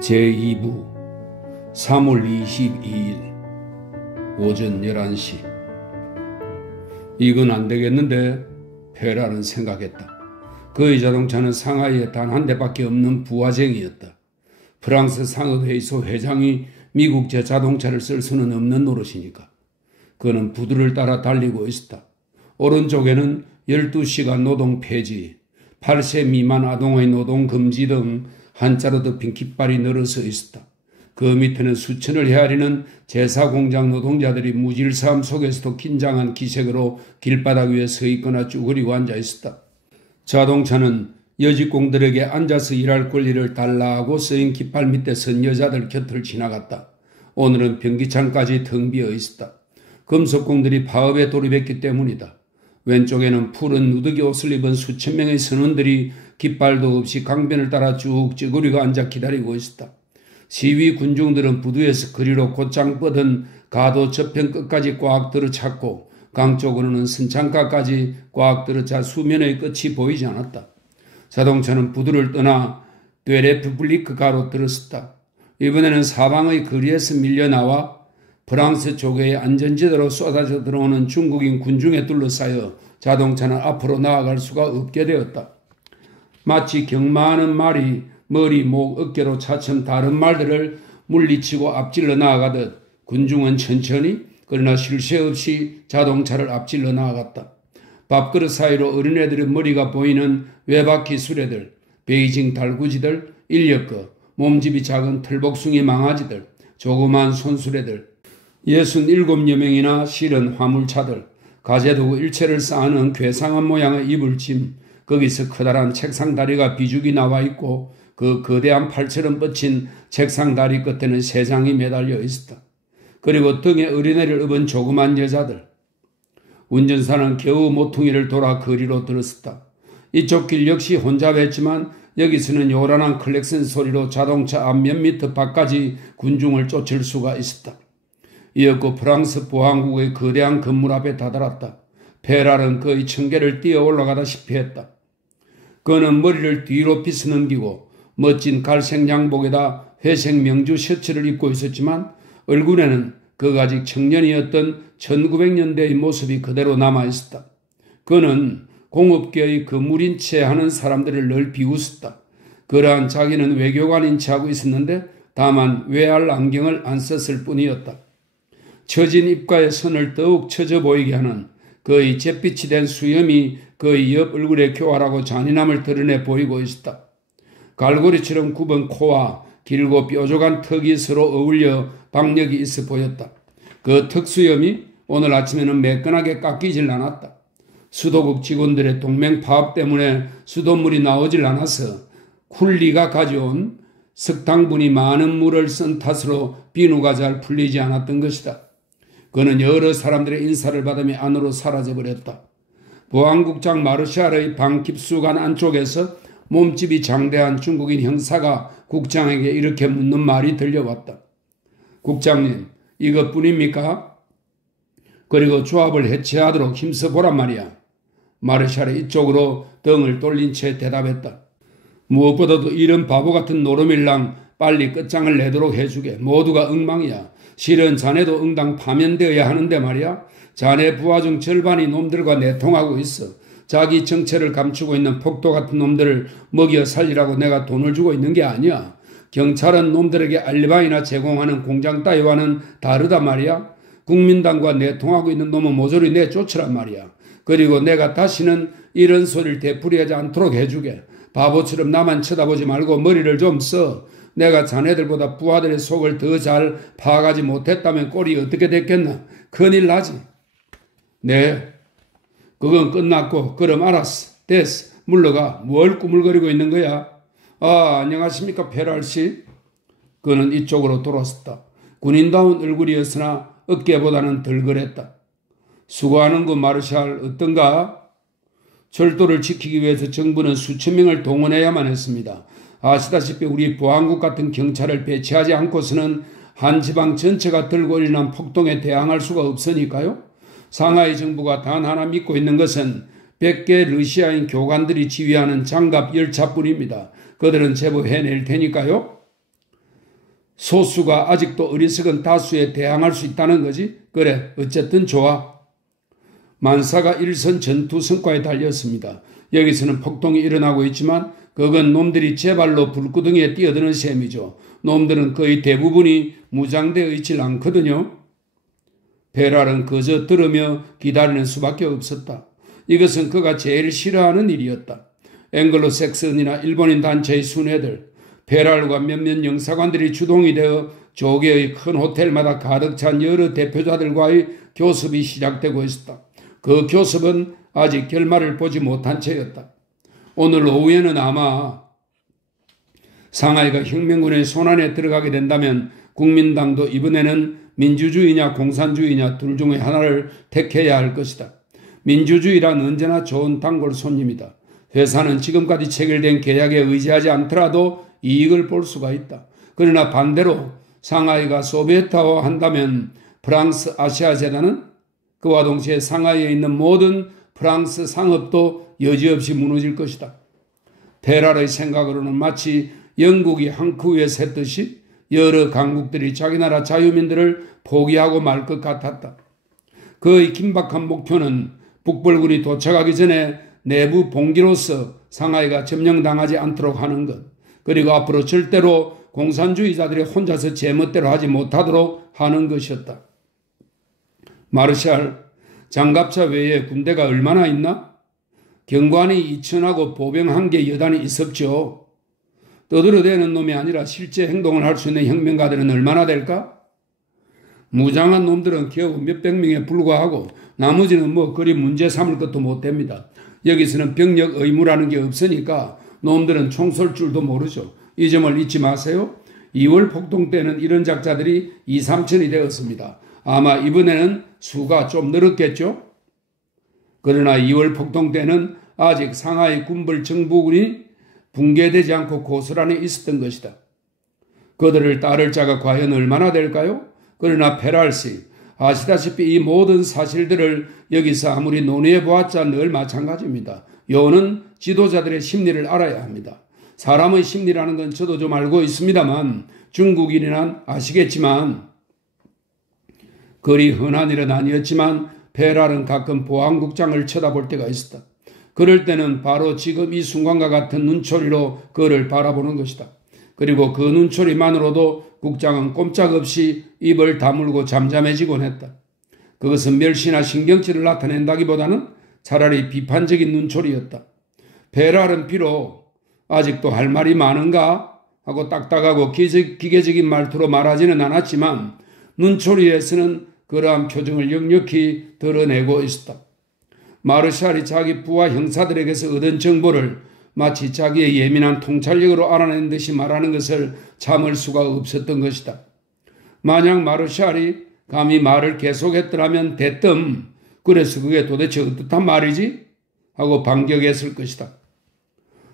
제2부 3월 22일 오전 11시. 이건 안 되겠는데 페라는 생각했다. 그의 자동차는 상하이에 단 한 대밖에 없는 부하쟁이였다. 프랑스 상업회의소 회장이 미국제 자동차를 쓸 수는 없는 노릇이니까. 그는 부두를 따라 달리고 있었다. 오른쪽에는 12시간 노동 폐지, 8세 미만 아동의 노동 금지 등 한자로 덮인 깃발이 늘어서 있었다. 그 밑에는 수천을 헤아리는 제사공장 노동자들이 무질서함 속에서도 긴장한 기색으로 길바닥 위에 서 있거나 쭈그리고 앉아 있었다. 자동차는 여직공들에게 앉아서 일할 권리를 달라고 쓰인 깃발 밑에 선 여자들 곁을 지나갔다. 오늘은 변기창까지 텅 비어 있었다. 금속공들이 파업에 돌입했기 때문이다. 왼쪽에는 푸른 누더기 옷을 입은 수천 명의 선원들이 깃발도 없이 강변을 따라 쭉 찌그리고 앉아 기다리고 있었다. 시위 군중들은 부두에서 그리로 곧장 뻗은 가도 저편 끝까지 꽉 들어찼고 강 쪽으로는 선창가까지 꽉 들어차 수면의 끝이 보이지 않았다. 자동차는 부두를 떠나 뇌레프블리크가로 들어섰다. 이번에는 사방의 거리에서 밀려나와 프랑스 쪽의 안전지대로 쏟아져 들어오는 중국인 군중에 둘러싸여 자동차는 앞으로 나아갈 수가 없게 되었다. 마치 경마하는 말이 머리, 목, 어깨로 차츰 다른 말들을 물리치고 앞질러 나아가듯 군중은 천천히 그러나 쉴 새 없이 자동차를 앞질러 나아갔다. 밥그릇 사이로 어린애들의 머리가 보이는 외바퀴 수레들, 베이징 달구지들, 인력거, 몸집이 작은 털복숭이 망아지들, 조그만 손수레들, 67여 명이나 실은 화물차들, 가재도구 일체를 쌓아놓은 괴상한 모양의 이불짐, 거기서 커다란 책상 다리가 비죽이 나와 있고 그 거대한 팔처럼 뻗친 책상 다리 끝에는 세 장이 매달려 있었다. 그리고 등에 어린애를 업은 조그만 여자들. 운전사는 겨우 모퉁이를 돌아 거리로 들었었다. 이쪽 길 역시 혼잡했지만 여기서는 요란한 클렉슨 소리로 자동차 앞 몇 미터 밖까지 군중을 쫓을 수가 있었다. 이었고 프랑스 보안국의 거대한 건물 앞에 다다랐다. 페랄은 거의 청계를 뛰어 올라가다시피 했다. 그는 머리를 뒤로 빗어넘기고 멋진 갈색 양복에다 회색 명주 셔츠를 입고 있었지만 얼굴에는 그가 아직 청년이었던 1900년대의 모습이 그대로 남아있었다. 그는 공업계의 거물인 채 하는 사람들을 늘 비웃었다. 그러한 자기는 외교관인 채 하고 있었는데 다만 외알 안경을 안 썼을 뿐이었다. 처진 입가의 선을 더욱 처져 보이게 하는 그의 잿빛이 된 수염이 그의 옆 얼굴에 교활하고 잔인함을 드러내 보이고 있었다. 갈고리처럼 굽은 코와 길고 뾰족한 턱이 서로 어울려 박력이 있어 보였다. 그 턱수염이 오늘 아침에는 매끈하게 깎이질 않았다. 수도국 직원들의 동맹 파업 때문에 수돗물이 나오질 않아서 쿨리가 가져온 석탄분이 많은 물을 쓴 탓으로 비누가 잘 풀리지 않았던 것이다. 그는 여러 사람들의 인사를 받으며 안으로 사라져버렸다. 보안국장 마르샬의 방 깊숙한 안쪽에서 몸집이 장대한 중국인 형사가 국장에게 이렇게 묻는 말이 들려왔다. 국장님, 이것뿐입니까? 그리고 조합을 해체하도록 힘써보란 말이야. 마르샬이 이쪽으로 등을 돌린 채 대답했다. 무엇보다도 이런 바보 같은 노름일랑 빨리 끝장을 내도록 해주게. 모두가 엉망이야. 실은 자네도 응당 파면되어야 하는데 말이야. 자네 부하 중 절반이 놈들과 내통하고 있어. 자기 정체를 감추고 있는 폭도 같은 놈들을 먹여 살리라고 내가 돈을 주고 있는 게 아니야. 경찰은 놈들에게 알리바이나 제공하는 공장 따위와는 다르단 말이야. 국민당과 내통하고 있는 놈은 모조리 내쫓으란 말이야. 그리고 내가 다시는 이런 소리를 되풀이하지 않도록 해주게. 바보처럼 나만 쳐다보지 말고 머리를 좀 써. 내가 자네들보다 부하들의 속을 더 잘 파악하지 못했다면 꼴이 어떻게 됐겠나. 큰일 나지. 네. 그건 끝났고 그럼 알았어. 됐어. 물러가. 뭘 꾸물거리고 있는 거야? 아, 안녕하십니까 페랄씨. 그는 이쪽으로 돌아섰다. 군인다운 얼굴이었으나 어깨보다는 덜 그랬다. 수고하는 거 마르샬 어떤가? 철도를 지키기 위해서 정부는 수천 명을 동원해야만 했습니다. 아시다시피 우리 보안국 같은 경찰을 배치하지 않고서는 한 지방 전체가 들고 일어난 폭동에 대항할 수가 없으니까요. 상하이 정부가 단 하나 믿고 있는 것은 100개 러시아인 교관들이 지휘하는 장갑 열차뿐입니다. 그들은 제법 해낼 테니까요. 소수가 아직도 어리석은 다수에 대항할 수 있다는 거지. 그래, 어쨌든 좋아. 만사가 일선 전투 성과에 달렸습니다. 여기서는 폭동이 일어나고 있지만 그건 놈들이 제발로 불구덩이에 뛰어드는 셈이죠. 놈들은 거의 대부분이 무장되어 있질 않거든요. 베랄은 그저 들으며 기다리는 수밖에 없었다. 이것은 그가 제일 싫어하는 일이었다. 앵글로색슨이나 일본인 단체의 순회들, 베랄과 몇몇 영사관들이 주동이 되어 조개의 큰 호텔마다 가득 찬 여러 대표자들과의 교섭이 시작되고 있었다. 그 교섭은 아직 결말을 보지 못한 채였다. 오늘 오후에는 아마 상하이가 혁명군의 손안에 들어가게 된다면 국민당도 이번에는 민주주의냐 공산주의냐 둘 중에 하나를 택해야 할 것이다. 민주주의란 언제나 좋은 단골 손님이다. 회사는 지금까지 체결된 계약에 의지하지 않더라도 이익을 볼 수가 있다. 그러나 반대로 상하이가 소비에트화 한다면 프랑스 아시아재단은 그와 동시에 상하이에 있는 모든 프랑스 상업도 여지없이 무너질 것이다. 베랄의 생각으로는 마치 영국이 한크 위에 샜듯이 여러 강국들이 자기 나라 자유민들을 포기하고 말 것 같았다. 그의 긴박한 목표는 북벌군이 도착하기 전에 내부 봉기로서 상하이가 점령당하지 않도록 하는 것, 그리고 앞으로 절대로 공산주의자들이 혼자서 제멋대로 하지 못하도록 하는 것이었다. 마르샬, 장갑차 외에 군대가 얼마나 있나? 경관이 2천하고 보병 1개 여단이 있었죠. 떠들어대는 놈이 아니라 실제 행동을 할 수 있는 혁명가들은 얼마나 될까? 무장한 놈들은 겨우 몇백 명에 불과하고 나머지는 그리 문제 삼을 것도 못 됩니다. 여기서는 병력 의무라는 게 없으니까 놈들은 총 쏠 줄도 모르죠. 이 점을 잊지 마세요. 2월 폭동 때는 이런 작자들이 2, 3천이 되었습니다. 아마 이번에는 수가 좀 늘었겠죠. 그러나 2월 폭동 때는 아직 상하이 군벌 정부군이 붕괴되지 않고 고스란히 있었던 것이다. 그들을 따를 자가 과연 얼마나 될까요? 그러나 페랄씨, 아시다시피 이 모든 사실들을 여기서 아무리 논의해 보았자 늘 마찬가지입니다. 요는 지도자들의 심리를 알아야 합니다. 사람의 심리라는 건 저도 좀 알고 있습니다만 중국인이란 아시겠지만 그리 흔한 일은 아니었지만 페랄은 가끔 보안국장을 쳐다볼 때가 있었다. 그럴 때는 바로 지금 이 순간과 같은 눈초리로 그를 바라보는 것이다. 그리고 그 눈초리만으로도 국장은 꼼짝없이 입을 다물고 잠잠해지곤 했다. 그것은 멸시나 신경질을 나타낸다기보다는 차라리 비판적인 눈초리였다. 페랄은 비록 아직도 할 말이 많은가 하고 딱딱하고 기계적인 말투로 말하지는 않았지만 눈초리에서는 그러한 표정을 역력히 드러내고 있었다. 마르샬이 자기 부하 형사들에게서 얻은 정보를 마치 자기의 예민한 통찰력으로 알아낸 듯이 말하는 것을 참을 수가 없었던 것이다. 만약 마르샬이 감히 말을 계속했더라면 대뜸 그래서 그게 도대체 어떻단 말이지? 하고 반격했을 것이다.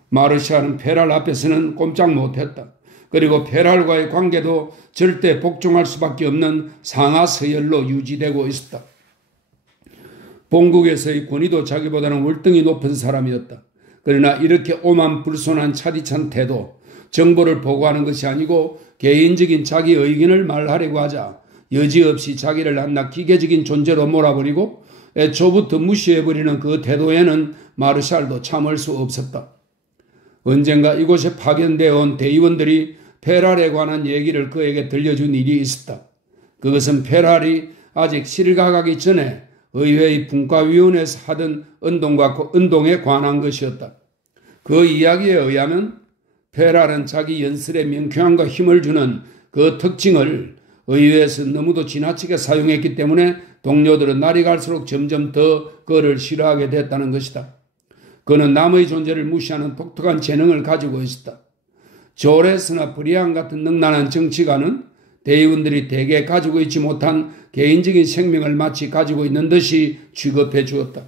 마르샬은 페랄 앞에서는 꼼짝 못했다. 그리고 페랄과의 관계도 절대 복종할 수밖에 없는 상하서열로 유지되고 있었다. 본국에서의 권위도 자기보다는 월등히 높은 사람이었다. 그러나 이렇게 오만불손한 차디찬 태도, 정보를 보고하는 것이 아니고 개인적인 자기 의견을 말하려고 하자 여지없이 자기를 한낱 기계적인 존재로 몰아버리고 애초부터 무시해버리는 그 태도에는 마르샬도 참을 수 없었다. 언젠가 이곳에 파견되어 온 대의원들이 페랄에 관한 얘기를 그에게 들려준 일이 있었다. 그것은 페랄이 아직 실각하기 전에 의회의 분과위원회에서 하던 운동에 관한 것이었다. 그 이야기에 의하면 페랄은 자기 연설에 명쾌함과 힘을 주는 그 특징을 의회에서 너무도 지나치게 사용했기 때문에 동료들은 날이 갈수록 점점 더 그를 싫어하게 됐다는 것이다. 그는 남의 존재를 무시하는 독특한 재능을 가지고 있었다. 조레스나 브리안 같은 능란한 정치가는 대의원들이 대개 가지고 있지 못한 개인적인 생명을 마치 가지고 있는 듯이 취급해 주었다.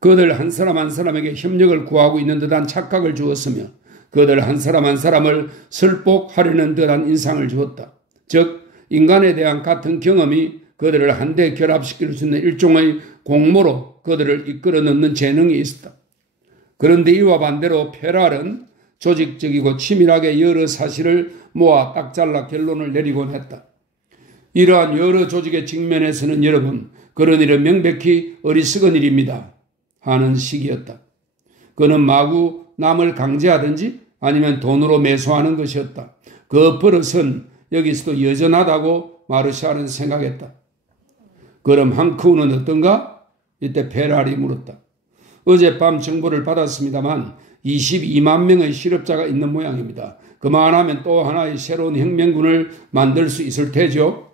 그들 한 사람 한 사람에게 협력을 구하고 있는 듯한 착각을 주었으며 그들 한 사람을 설복하려는 듯한 인상을 주었다. 즉 인간에 대한 같은 경험이 그들을 한데 결합시킬 수 있는 일종의 공모로 그들을 이끌어 넣는 재능이 있었다. 그런데 이와 반대로 페랄은 조직적이고 치밀하게 여러 사실을 모아 딱 잘라 결론을 내리곤 했다. 이러한 여러 조직의 직면에서는 여러분, 그런 일은 명백히 어리석은 일입니다 하는 식이었다. 그는 마구 남을 강제하든지 아니면 돈으로 매수하는 것이었다. 그 버릇은 여기서도 여전하다고 마르샤는 생각했다. 그럼 한크우는 어떤가? 이때 페랄이 물었다. 어젯밤 정보를 받았습니다만 22만 명의 실업자가 있는 모양입니다. 그만하면 또 하나의 새로운 혁명군을 만들 수 있을 테죠.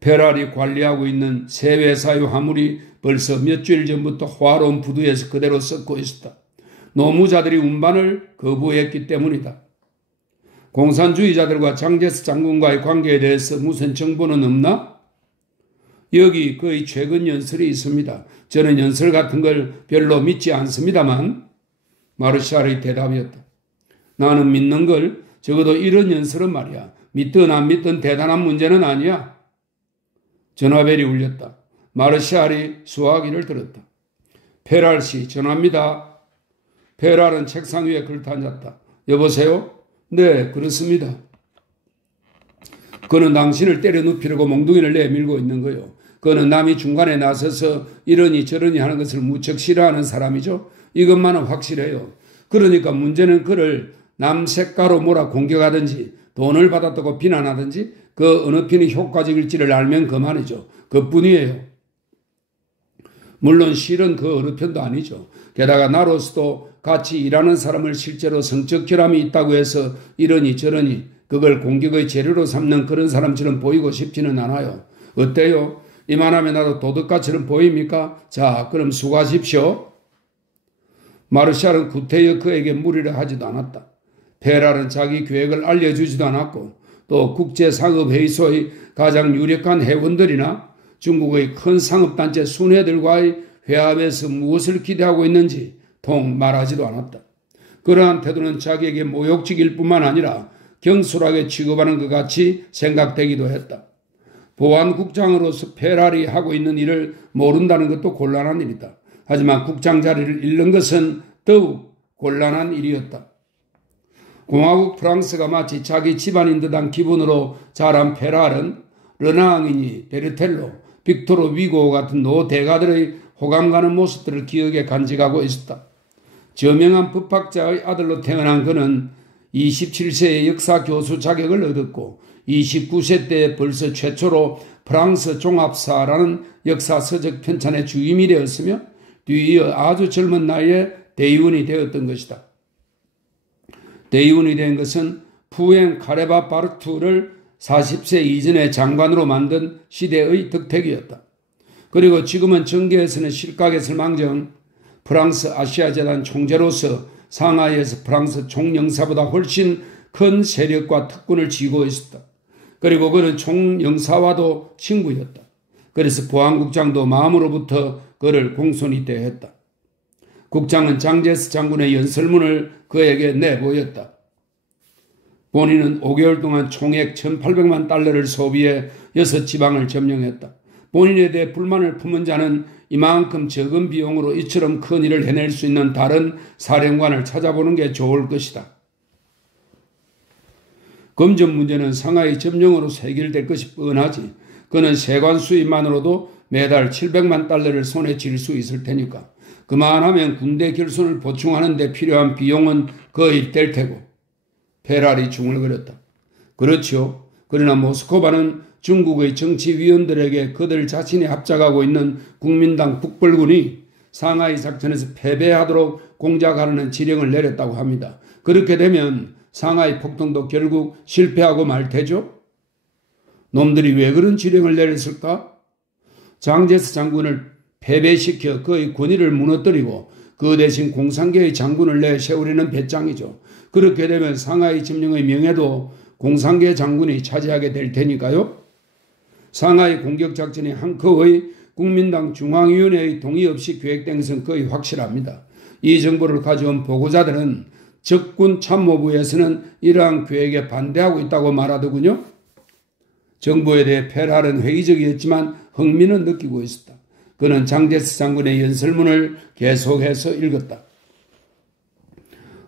페랄이 관리하고 있는 새 회사의 화물이 벌써 몇 주일 전부터 화로운 부두에서 그대로 썩고 있었다. 노무자들이 운반을 거부했기 때문이다. 공산주의자들과 장제스 장군과의 관계에 대해서 무슨 정보는 없나? 여기 거의 최근 연설이 있습니다. 저는 연설 같은 걸 별로 믿지 않습니다만 마르샬의 대답이었다. 나는 믿는 걸 적어도 이런 연설은 말이야. 믿든 안 믿든 대단한 문제는 아니야. 전화벨이 울렸다. 마르샬이 수화기를 들었다. 페랄 씨 전화입니다. 페랄은 책상 위에 걸터앉았다. 여보세요? 네, 그렇습니다. 그는 당신을 때려 눕히려고 몽둥이를 내밀고 있는 거요. 그는 남이 중간에 나서서 이러니 저러니 하는 것을 무척 싫어하는 사람이죠. 이것만은 확실해요. 그러니까 문제는 그를 남색가로 몰아 공격하든지 돈을 받았다고 비난하든지 그 어느 편이 효과적일지를 알면 그만이죠. 그뿐이에요. 물론 실은 그 어느 편도 아니죠. 게다가 나로서도 같이 일하는 사람을 실제로 성적 결함이 있다고 해서 이러니 저러니 그걸 공격의 재료로 삼는 그런 사람처럼 보이고 싶지는 않아요. 어때요? 이만하면 나도 도덕가처럼 보입니까? 자, 그럼 수고하십시오. 마르샬은 구태여 그에게 무리를 하지도 않았다. 페랄은 자기 계획을 알려주지도 않았고 또 국제상업회의소의 가장 유력한 회원들이나 중국의 큰 상업단체 순회들과의 회합에서 무엇을 기대하고 있는지 통 말하지도 않았다. 그러한 태도는 자기에게 모욕적일 뿐만 아니라 경솔하게 취급하는 것 같이 생각되기도 했다. 보안국장으로서 페랄이 하고 있는 일을 모른다는 것도 곤란한 일이다. 하지만 국장 자리를 잃는 것은 더욱 곤란한 일이었다. 공화국 프랑스가 마치 자기 집안인 듯한 기분으로 자란 페랄은 르낭이니 베르텔로, 빅토르 위고 같은 노 대가들의 호감 가는 모습들을 기억에 간직하고 있었다. 저명한 법학자의 아들로 태어난 그는 27세의 역사 교수 자격을 얻었고 29세 때 벌써 최초로 프랑스 종합사라는 역사서적 편찬의 주임이 되었으며 뒤이어 아주 젊은 나이에 대의원이 되었던 것이다. 대의원이 된 것은 푸엥 카레바 바르투를 40세 이전에 장관으로 만든 시대의 덕택이었다. 그리고 지금은 정계에서는 실각했을 망정 프랑스 아시아재단 총재로서 상하이에서 프랑스 총영사보다 훨씬 큰 세력과 특권을 쥐고 있었다. 그리고 그는 총영사와도 친구였다. 그래서 보안국장도 마음으로부터 그를 공손히 대했다. 국장은 장제스 장군의 연설문을 그에게 내보였다. 본인은 5개월 동안 총액 1,800만 달러를 소비해 6지방을 점령했다. 본인에 대해 불만을 품은 자는 이만큼 적은 비용으로 이처럼 큰 일을 해낼 수 있는 다른 사령관을 찾아보는 게 좋을 것이다. 금전 문제는 상하이 점령으로 해결될 것이 뻔하지. 그는 세관 수입만으로도 매달 700만 달러를 손에 쥘 수 있을 테니까. 그만하면 군대 결손을 보충하는 데 필요한 비용은 거의 될 테고. 페랄이 중얼거렸다. 그렇죠. 그러나 모스크바는 중국의 정치위원들에게 그들 자신이 합작하고 있는 국민당 북벌군이 상하이 작전에서 패배하도록 공작하라는 지령을 내렸다고 합니다. 그렇게 되면 상하이 폭동도 결국 실패하고 말 테죠? 놈들이 왜 그런 지령을 내렸을까? 장제스 장군을 패배시켜 그의 권위를 무너뜨리고 그 대신 공산계의 장군을 내세우려는 배짱이죠. 그렇게 되면 상하이 점령의 명예도 공산계 장군이 차지하게 될 테니까요. 상하이 공격작전이 한커의 국민당 중앙위원회의 동의 없이 계획된 것은 거의 확실합니다. 이 정보를 가져온 보고자들은 적군 참모부에서는 이러한 계획에 반대하고 있다고 말하더군요. 정부에 대해 페랄은 회의적이었지만 흥미는 느끼고 있었다. 그는 장제스 장군의 연설문을 계속해서 읽었다.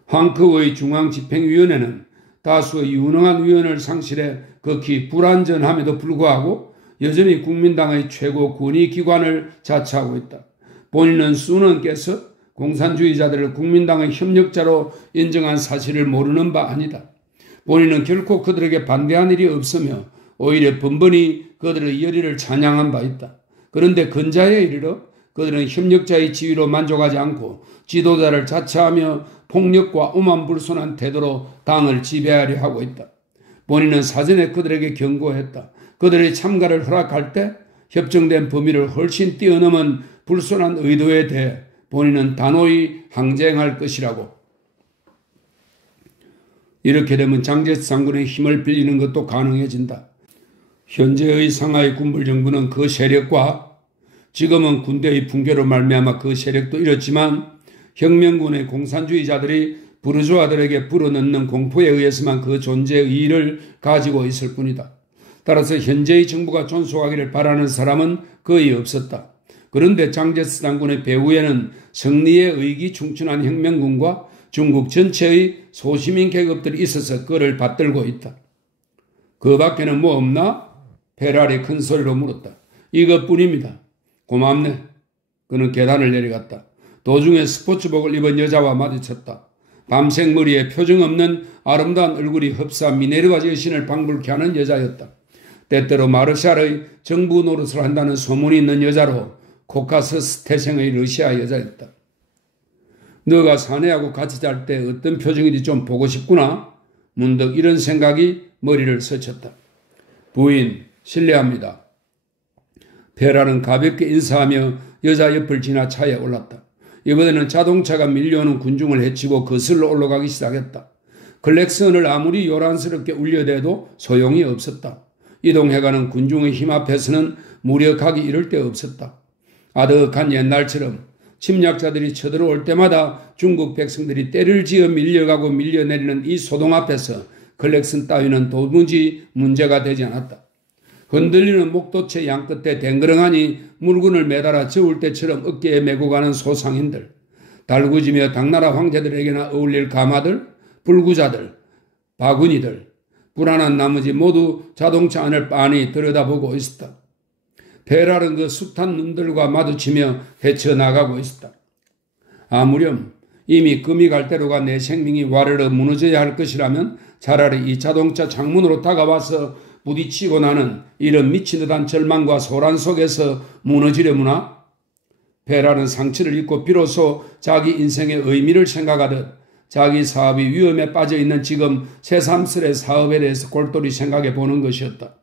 황크의 중앙집행위원회는 다수의 유능한 위원을 상실해 극히 불완전함에도 불구하고 여전히 국민당의 최고 권위기관을 자처하고 있다. 본인은 수능께서 공산주의자들을 국민당의 협력자로 인정한 사실을 모르는 바 아니다. 본인은 결코 그들에게 반대한 일이 없으며 오히려 번번이 그들의 열의를 찬양한 바 있다. 그런데 근자에 이르러 그들은 협력자의 지위로 만족하지 않고 지도자를 자처하며 폭력과 오만불손한 태도로 당을 지배하려 하고 있다. 본인은 사전에 그들에게 경고했다. 그들의 참가를 허락할 때 협정된 범위를 훨씬 뛰어넘은 불손한 의도에 대해 본인은 단호히 항쟁할 것이라고. 이렇게 되면 장제스 장군의 힘을 빌리는 것도 가능해진다. 현재의 상하이 군불정부는 그 세력과 지금은 군대의 붕괴로 말미암아 그 세력도 잃었지만 혁명군의 공산주의자들이 부르주아들에게 불어넣는 공포에 의해서만 그 존재의 의의를 가지고 있을 뿐이다. 따라서 현재의 정부가 존속하기를 바라는 사람은 거의 없었다. 그런데 장제스 장군의 배후에는 승리에 의기충천한 혁명군과 중국 전체의 소시민 계급들이 있어서 그를 받들고 있다. 그 밖에는 뭐 없나? 페랄이 큰 소리로 물었다. 이것뿐입니다. 고맙네. 그는 계단을 내려갔다. 도중에 스포츠복을 입은 여자와 마주쳤다. 밤색 머리에 표정 없는 아름다운 얼굴이 흡사 미네르바 여신을 방불케 하는 여자였다. 때때로 마르샬의 정부 노릇을 한다는 소문이 있는 여자로 코카서스 태생의 러시아 여자였다. 너가 사내하고 같이 잘 때 어떤 표정인지 좀 보고 싶구나. 문득 이런 생각이 머리를 스쳤다. 부인, 실례합니다. 페랄은 가볍게 인사하며 여자 옆을 지나 차에 올랐다. 이번에는 자동차가 밀려오는 군중을 헤치고 거슬러 올라가기 시작했다. 클렉슨을 아무리 요란스럽게 울려대도 소용이 없었다. 이동해가는 군중의 힘 앞에서는 무력하기 이를 데 없었다. 아득한 옛날처럼 침략자들이 쳐들어올 때마다 중국 백성들이 때를 지어 밀려가고 밀려내리는 이 소동 앞에서 클렉슨 따위는 도무지 문제가 되지 않았다. 흔들리는 목도체 양끝에 댕그렁하니 물건을 매달아 저울 때처럼 어깨에 메고 가는 소상인들, 달구지며 당나라 황제들에게나 어울릴 가마들, 불구자들, 바구니들, 불안한 나머지 모두 자동차 안을 빤히 들여다보고 있었다. 페랄은 그 숱한 눈들과 마주치며 헤쳐나가고 있었다. 아무렴 이미 금이 갈 대로가 내 생명이 와르르 무너져야 할 것이라면 차라리 이 자동차 창문으로 다가와서 부딪히고 나는 이런 미친듯한 절망과 소란 속에서 무너지려무나? 페랄은 상처를 입고 비로소 자기 인생의 의미를 생각하듯 자기 사업이 위험에 빠져있는 지금 새삼스레 사업에 대해서 골똘히 생각해 보는 것이었다.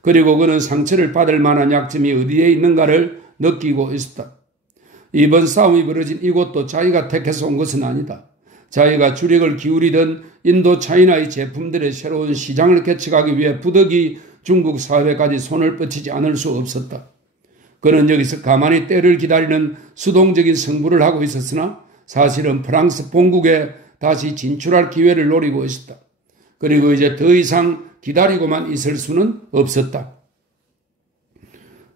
그리고 그는 상처를 받을 만한 약점이 어디에 있는가를 느끼고 있었다. 이번 싸움이 벌어진 이곳도 자기가 택해서 온 것은 아니다. 자기가 주력을 기울이던 인도 차이나의 제품들의 새로운 시장을 개척하기 위해 부득이 중국 사회까지 손을 뻗치지 않을 수 없었다. 그는 여기서 가만히 때를 기다리는 수동적인 승부를 하고 있었으나 사실은 프랑스 본국에 다시 진출할 기회를 노리고 있었다. 그리고 이제 더 이상 기다리고만 있을 수는 없었다.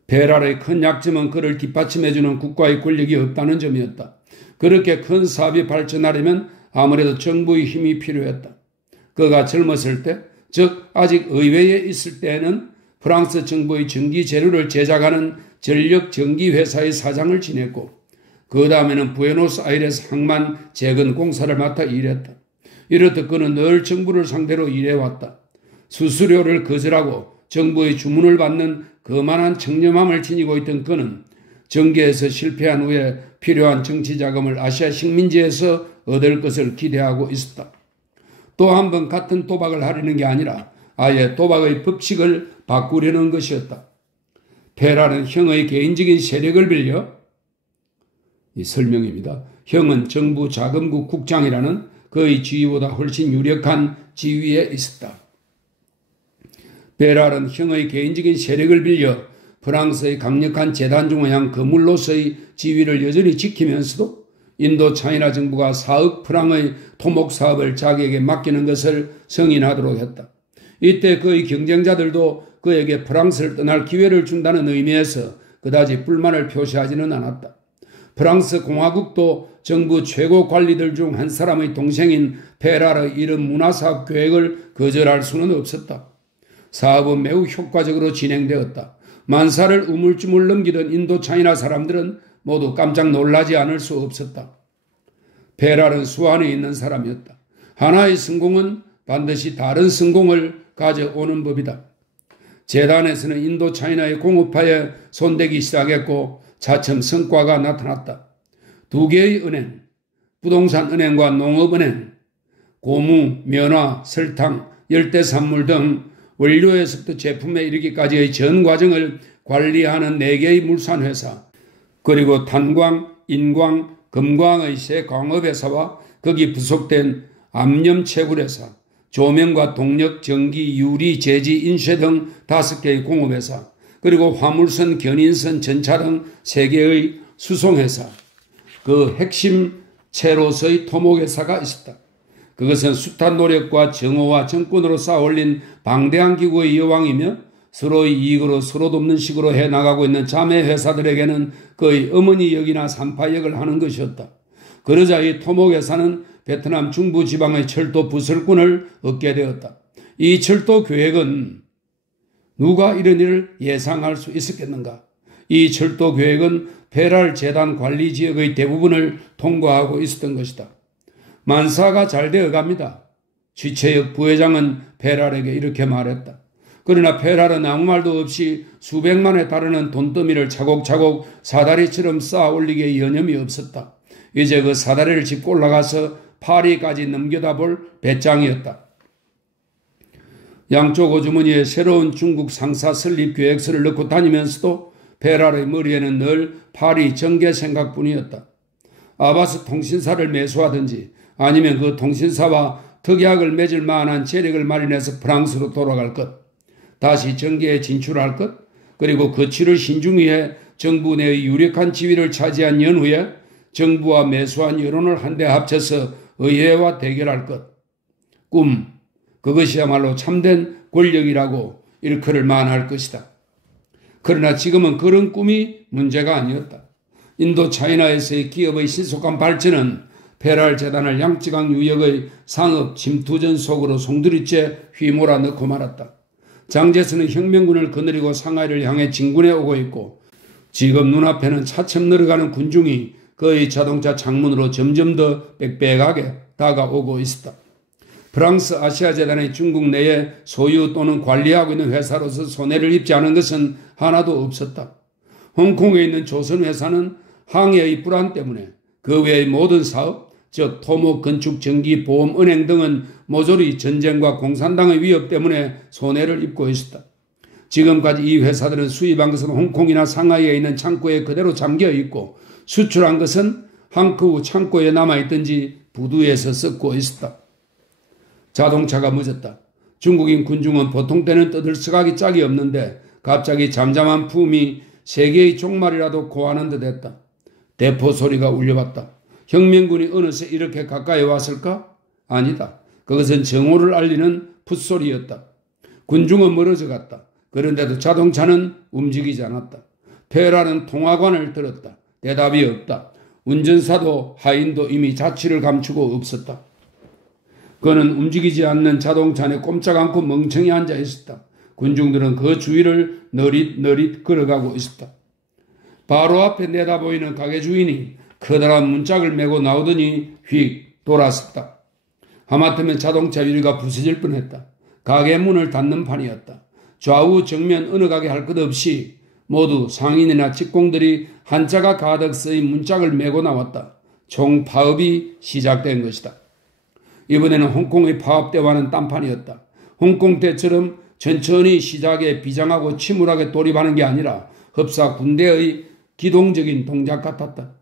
페랄의 큰 약점은 그를 뒷받침해주는 국가의 권력이 없다는 점이었다. 그렇게 큰 사업이 발전하려면 아무래도 정부의 힘이 필요했다. 그가 젊었을 때, 즉 아직 의회에 있을 때에는 프랑스 정부의 전기 재료를 제작하는 전력 전기 회사의 사장을 지냈고 그 다음에는 부에노스아이레스 항만 재건 공사를 맡아 일했다. 이렇듯 그는 늘 정부를 상대로 일해왔다. 수수료를 거절하고 정부의 주문을 받는 거만한 청렴함을 지니고 있던 그는 정계에서 실패한 후에 필요한 정치 자금을 아시아 식민지에서 얻을 것을 기대하고 있었다. 또 한 번 같은 도박을 하려는 게 아니라 아예 도박의 법칙을 바꾸려는 것이었다. 페랄은 형의 개인적인 세력을 빌려 이 설명입니다. 형은 정부 자금국 국장이라는 그의 지위보다 훨씬 유력한 지위에 있었다. 페랄은 형의 개인적인 세력을 빌려 프랑스의 강력한 재단중앙 거물로서의 지위를 여전히 지키면서도 인도 차이나 정부가 4억 프랑의 토목 사업을 자기에게 맡기는 것을 승인하도록 했다. 이때 그의 경쟁자들도 그에게 프랑스를 떠날 기회를 준다는 의미에서 그다지 불만을 표시하지는 않았다. 프랑스 공화국도 정부 최고 관리들 중 한 사람의 동생인 페라르의 이런 문화사업 계획을 거절할 수는 없었다. 사업은 매우 효과적으로 진행되었다. 만사를 우물쭈물 넘기던 인도 차이나 사람들은 모두 깜짝 놀라지 않을 수 없었다. 페라르는 수완에 있는 사람이었다. 하나의 성공은 반드시 다른 성공을 가져오는 법이다. 재단에서는 인도 차이나의 공업화에 손대기 시작했고 차츰 성과가 나타났다. 두 개의 은행, 부동산 은행과 농업은행, 고무, 면화, 설탕, 열대산물 등 원료에서부터 제품에 이르기까지의 전 과정을 관리하는 4개의 물산회사, 그리고 탄광, 인광, 금광의 세 광업회사와 거기 부속된 암염채굴회사, 조명과 동력, 전기, 유리, 제지, 인쇄 등 5개의 공업회사, 그리고 화물선, 견인선, 전차 등 3개의 수송회사, 그 핵심체로서의 토목회사가 있었다. 그것은 숱한 노력과 정오와 정권으로 쌓아올린 방대한 기구의 여왕이며 서로의 이익으로 서로 돕는 식으로 해나가고 있는 자매 회사들에게는 거의 어머니 역이나 산파 역을 하는 것이었다. 그러자 이 토목회사는 베트남 중부 지방의 철도 부설권을 얻게 되었다. 이 철도 계획은 누가 이런 일을 예상할 수 있었겠는가? 이 철도 계획은 페랄 재단 관리 지역의 대부분을 통과하고 있었던 것이다. 만사가 잘 되어 갑니다. 취채역 부회장은 페랄에게 이렇게 말했다. 그러나 페랄은 아무 말도 없이 수백만에 달하는 돈더미를 차곡차곡 사다리처럼 쌓아 올리기에 여념이 없었다. 이제 그 사다리를 짚고 올라가서 파리까지 넘겨다 볼 배짱이었다. 양쪽 오주머니에 새로운 중국 상사 설립 계획서를 넣고 다니면서도 페랄의 머리에는 늘 파리 전개 생각뿐이었다. 아바스 통신사를 매수하든지 아니면 그 통신사와 특약을 맺을 만한 재력을 마련해서 프랑스로 돌아갈 것, 다시 정계에 진출할 것, 그리고 거취를 신중히 정부 내의 유력한 지위를 차지한 연후에 정부와 매수한 여론을 한데 합쳐서 의회와 대결할 것. 꿈, 그것이야말로 참된 권력이라고 일컬을 만할 것이다. 그러나 지금은 그런 꿈이 문제가 아니었다. 인도 차이나에서의 기업의 신속한 발전은 페랄 재단을 양쯔강 유역의 상업 침투전 속으로 송두리째 휘몰아 넣고 말았다. 장제스는 혁명군을 거느리고 상하이를 향해 진군해 오고 있고 지금 눈앞에는 차츰 늘어가는 군중이 그의 자동차 창문으로 점점 더 빽빽하게 다가오고 있었다. 프랑스 아시아재단의 중국 내에 소유 또는 관리하고 있는 회사로서 손해를 입지 않은 것은 하나도 없었다. 홍콩에 있는 조선회사는 항해의 불안 때문에 그 외의 모든 사업, 즉 토목, 건축, 전기, 보험, 은행 등은 모조리 전쟁과 공산당의 위협 때문에 손해를 입고 있었다. 지금까지 이 회사들은 수입한 것은 홍콩이나 상하이에 있는 창고에 그대로 잠겨 있고 수출한 것은 항크 창고에 남아있든지 부두에서 썩고 있었다. 자동차가 멎었다. 중국인 군중은 보통 때는 떠들썩하기 짝이 없는데 갑자기 잠잠한 품이 세계의 종말이라도 고하는 듯 했다. 대포 소리가 울려왔다. 혁명군이 어느새 이렇게 가까이 왔을까? 아니다. 그것은 정오를 알리는 풋소리였다. 군중은 멀어져 갔다. 그런데도 자동차는 움직이지 않았다. 페라는 통화관을 들었다. 대답이 없다. 운전사도 하인도 이미 자취를 감추고 없었다. 그는 움직이지 않는 자동차 안에 꼼짝 않고 멍청히 앉아 있었다. 군중들은 그 주위를 너릿너릿 걸어가고 있었다. 바로 앞에 내다보이는 가게 주인이 커다란 문짝을 메고 나오더니 휙 돌아섰다. 하마터면 자동차 유리가 부서질 뻔했다. 가게 문을 닫는 판이었다. 좌우 정면 어느 가게 할 것 없이 모두 상인이나 직공들이 한자가 가득 쓰인 문짝을 메고 나왔다. 총 파업이 시작된 것이다. 이번에는 홍콩의 파업대와는 딴판이었다. 홍콩 때처럼 천천히 시작에 비장하고 침울하게 돌입하는 게 아니라 흡사 군대의 기동적인 동작 같았다.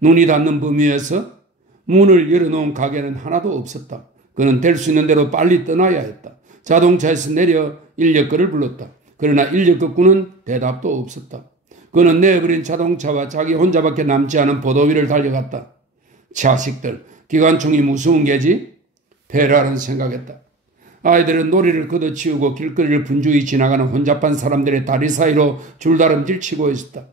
눈이 닿는 범위에서 문을 열어놓은 가게는 하나도 없었다. 그는 될 수 있는 대로 빨리 떠나야 했다. 자동차에서 내려 인력거를 불렀다. 그러나 인력거꾼은 대답도 없었다. 그는 내버린 자동차와 자기 혼자밖에 남지 않은 보도 위를 달려갔다. 자식들, 기관총이 무서운 게지? 페라는 생각했다. 아이들은 놀이를 걷어치우고 길거리를 분주히 지나가는 혼잡한 사람들의 다리 사이로 줄다름질 치고 있었다.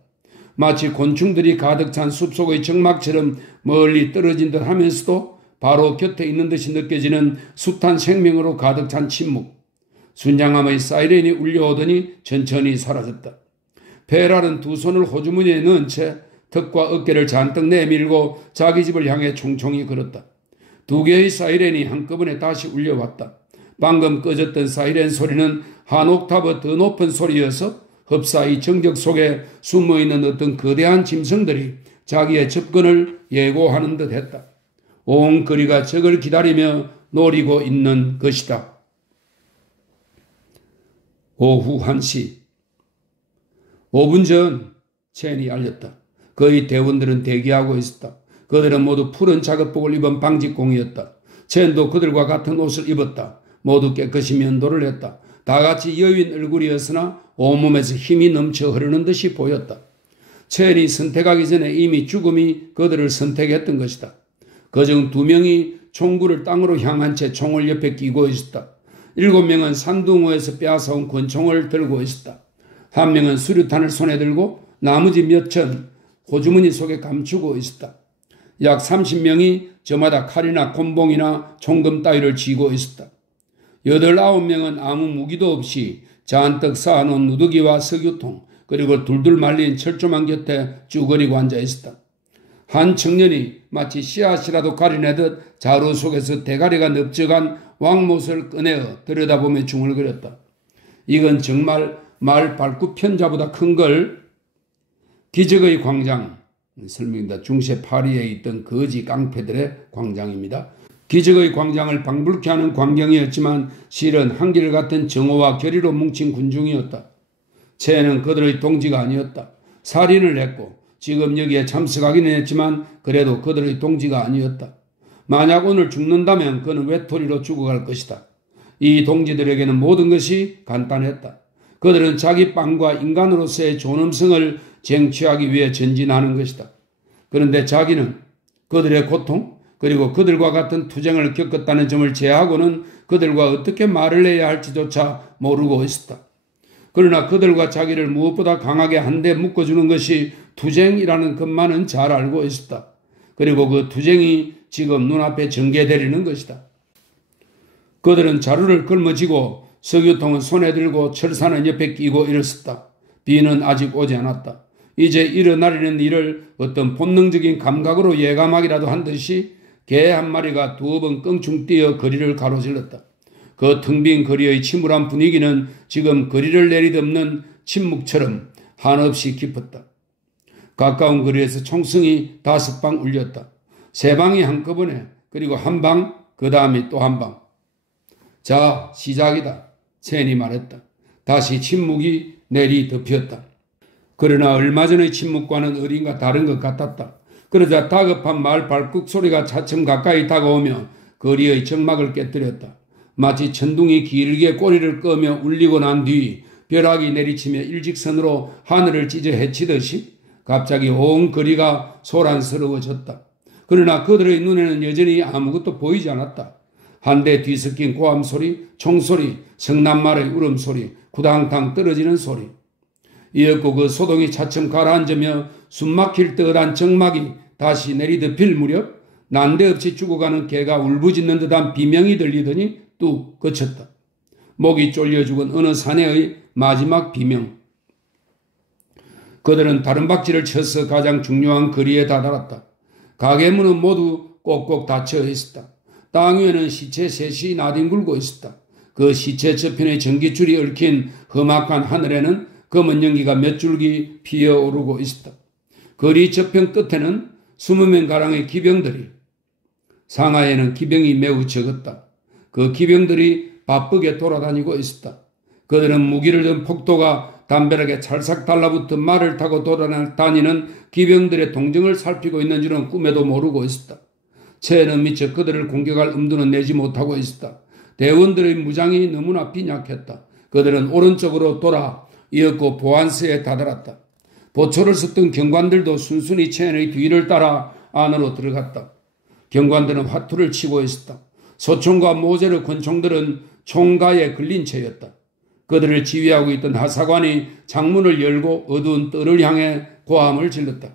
마치 곤충들이 가득 찬 숲속의 정막처럼 멀리 떨어진 듯 하면서도 바로 곁에 있는 듯이 느껴지는 숱한 생명으로 가득 찬 침묵. 순장함의 사이렌이 울려오더니 천천히 사라졌다. 페랄은 두 손을 호주머니에 넣은 채 턱과 어깨를 잔뜩 내밀고 자기 집을 향해 총총히 걸었다. 두 개의 사이렌이 한꺼번에 다시 울려왔다. 방금 꺼졌던 사이렌 소리는 한 옥타브 더 높은 소리여서 흡사히 정적 속에 숨어있는 어떤 거대한 짐승들이 자기의 접근을 예고하는 듯 했다. 온 거리가 적을 기다리며 노리고 있는 것이다. 오후 1시. 5분 전 첸이 알렸다. 그의 대원들은 대기하고 있었다. 그들은 모두 푸른 작업복을 입은 방직공이었다. 첸도 그들과 같은 옷을 입었다. 모두 깨끗이 면도를 했다. 다 같이 여윈 얼굴이었으나 온몸에서 힘이 넘쳐 흐르는 듯이 보였다. 첸이 선택하기 전에 이미 죽음이 그들을 선택했던 것이다. 그중 2명이 총구를 땅으로 향한 채 총을 옆에 끼고 있었다. 7명은 산둥어에서 빼앗아온 권총을 들고 있었다. 1명은 수류탄을 손에 들고 나머지 몇천 호주머니 속에 감추고 있었다. 약 30명이 저마다 칼이나 곤봉이나 총금 따위를 쥐고 있었다. 8, 9명은 아무 무기도 없이 잔뜩 쌓아놓은 누더기와 석유통 그리고 둘둘 말린 철조망 곁에 쭈그리고 앉아 있었다. 한 청년이 마치 씨앗이라도 가려내듯 자루 속에서 대가리가 넓적한 왕못을 꺼내어 들여다보며 중얼거렸다. 이건 정말 말 발굽 편자보다 큰걸. 기적의 광장, 설명입니다. 중세 파리에 있던 거지 깡패들의 광장입니다. 기적의 광장을 방불케 하는 광경이었지만 실은 한결같은 정오와 결의로 뭉친 군중이었다. 첸은 그들의 동지가 아니었다. 살인을 했고 지금 여기에 참석하기는 했지만 그래도 그들의 동지가 아니었다. 만약 오늘 죽는다면 그는 외톨이로 죽어갈 것이다. 이 동지들에게는 모든 것이 간단했다. 그들은 자기 빵과 인간으로서의 존엄성을 쟁취하기 위해 전진하는 것이다. 그런데 자기는 그들의 고통 그리고 그들과 같은 투쟁을 겪었다는 점을 제하고는 그들과 어떻게 말을 해야 할지조차 모르고 있었다. 그러나 그들과 자기를 무엇보다 강하게 한데 묶어주는 것이 투쟁이라는 것만은 잘 알고 있었다. 그리고 그 투쟁이 지금 눈앞에 전개되리는 것이다. 그들은 자루를 걸머쥐고 석유통은 손에 들고 철사는 옆에 끼고 일었었다. 비는 아직 오지 않았다. 이제 일어나려는 일을 어떤 본능적인 감각으로 예감하기라도 한 듯이 개 한 마리가 2번 껑충 뛰어 거리를 가로질렀다. 그 텅 빈 거리의 침울한 분위기는 지금 거리를 내리덮는 침묵처럼 한없이 깊었다. 가까운 거리에서 총성이 5방 울렸다. 3방이 한꺼번에 그리고 한 방, 그 다음에 또 한 방. 자, 시작이다. 첸이 말했다. 다시 침묵이 내리덮였다. 그러나 얼마 전의 침묵과는 어딘가 다른 것 같았다. 그러자 다급한 말 발굽 소리가 차츰 가까이 다가오며 거리의 정막을 깨뜨렸다. 마치 천둥이 길게 꼬리를 끄며 울리고 난 뒤 벼락이 내리치며 일직선으로 하늘을 찢어 헤치듯이 갑자기 온 거리가 소란스러워졌다. 그러나 그들의 눈에는 여전히 아무것도 보이지 않았다. 한 대 뒤섞인 고함 소리, 총소리, 성난말의 울음소리, 구당탕 떨어지는 소리. 이었고 그 소동이 차츰 가라앉으며 숨막힐 듯한 정막이 다시 내리덮일 무렵 난데없이 죽어가는 개가 울부짖는 듯한 비명이 들리더니 뚝 그쳤다. 목이 쫄려 죽은 어느 사내의 마지막 비명. 그들은 다른 박질을 쳐서 가장 중요한 거리에 다다랐다. 가게 문은 모두 꼭꼭 닫혀 있었다. 땅 위에는 시체 셋이 나뒹굴고 있었다. 그 시체 저편의 전깃줄이 얽힌 험악한 하늘에는 검은 연기가 몇 줄기 피어오르고 있었다. 거리 저편 끝에는 20명가량의 기병들이, 상하에는 기병이 매우 적었다. 그 기병들이 바쁘게 돌아다니고 있었다. 그들은 무기를 든 폭도가 담벼락에 찰싹 달라붙은 말을 타고 돌아다니는 기병들의 동정을 살피고 있는 줄은 꿈에도 모르고 있었다. 첸은 미처 그들을 공격할 엄두는 내지 못하고 있었다. 대원들의 무장이 너무나 빈약했다. 그들은 오른쪽으로 돌아 이었고 보안서에 다다랐다. 보초를 섰던 경관들도 순순히 첸의 뒤를 따라 안으로 들어갔다. 경관들은 화투를 치고 있었다. 소총과 모제르 권총들은 총가에 걸린 채였다. 그들을 지휘하고 있던 하사관이 창문을 열고 어두운 뜰을 향해 고함을 질렀다.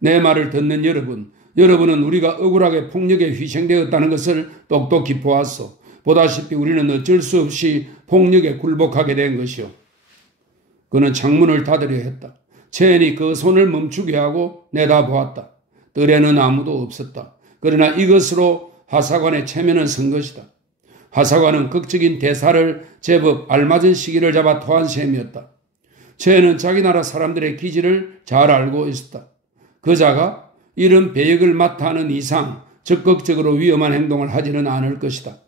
내 말을 듣는 여러분, 여러분은 우리가 억울하게 폭력에 희생되었다는 것을 똑똑히 보았소. 보다시피 우리는 어쩔 수 없이 폭력에 굴복하게 된 것이요. 그는 창문을 닫으려 했다. 체인이 그 손을 멈추게 하고 내다보았다. 뜰에는 아무도 없었다. 그러나 이것으로 하사관의 체면은 선 것이다. 하사관은 극적인 대사를 제법 알맞은 시기를 잡아 토한 셈이었다. 체인은 자기 나라 사람들의 기질을 잘 알고 있었다. 그자가 이런 배역을 맡아 하는 이상 적극적으로 위험한 행동을 하지는 않을 것이다.